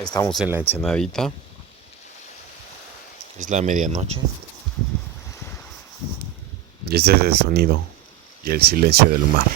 Estamos en la Ensenadita. Es la medianoche. Y este es el sonido y el silencio del mar.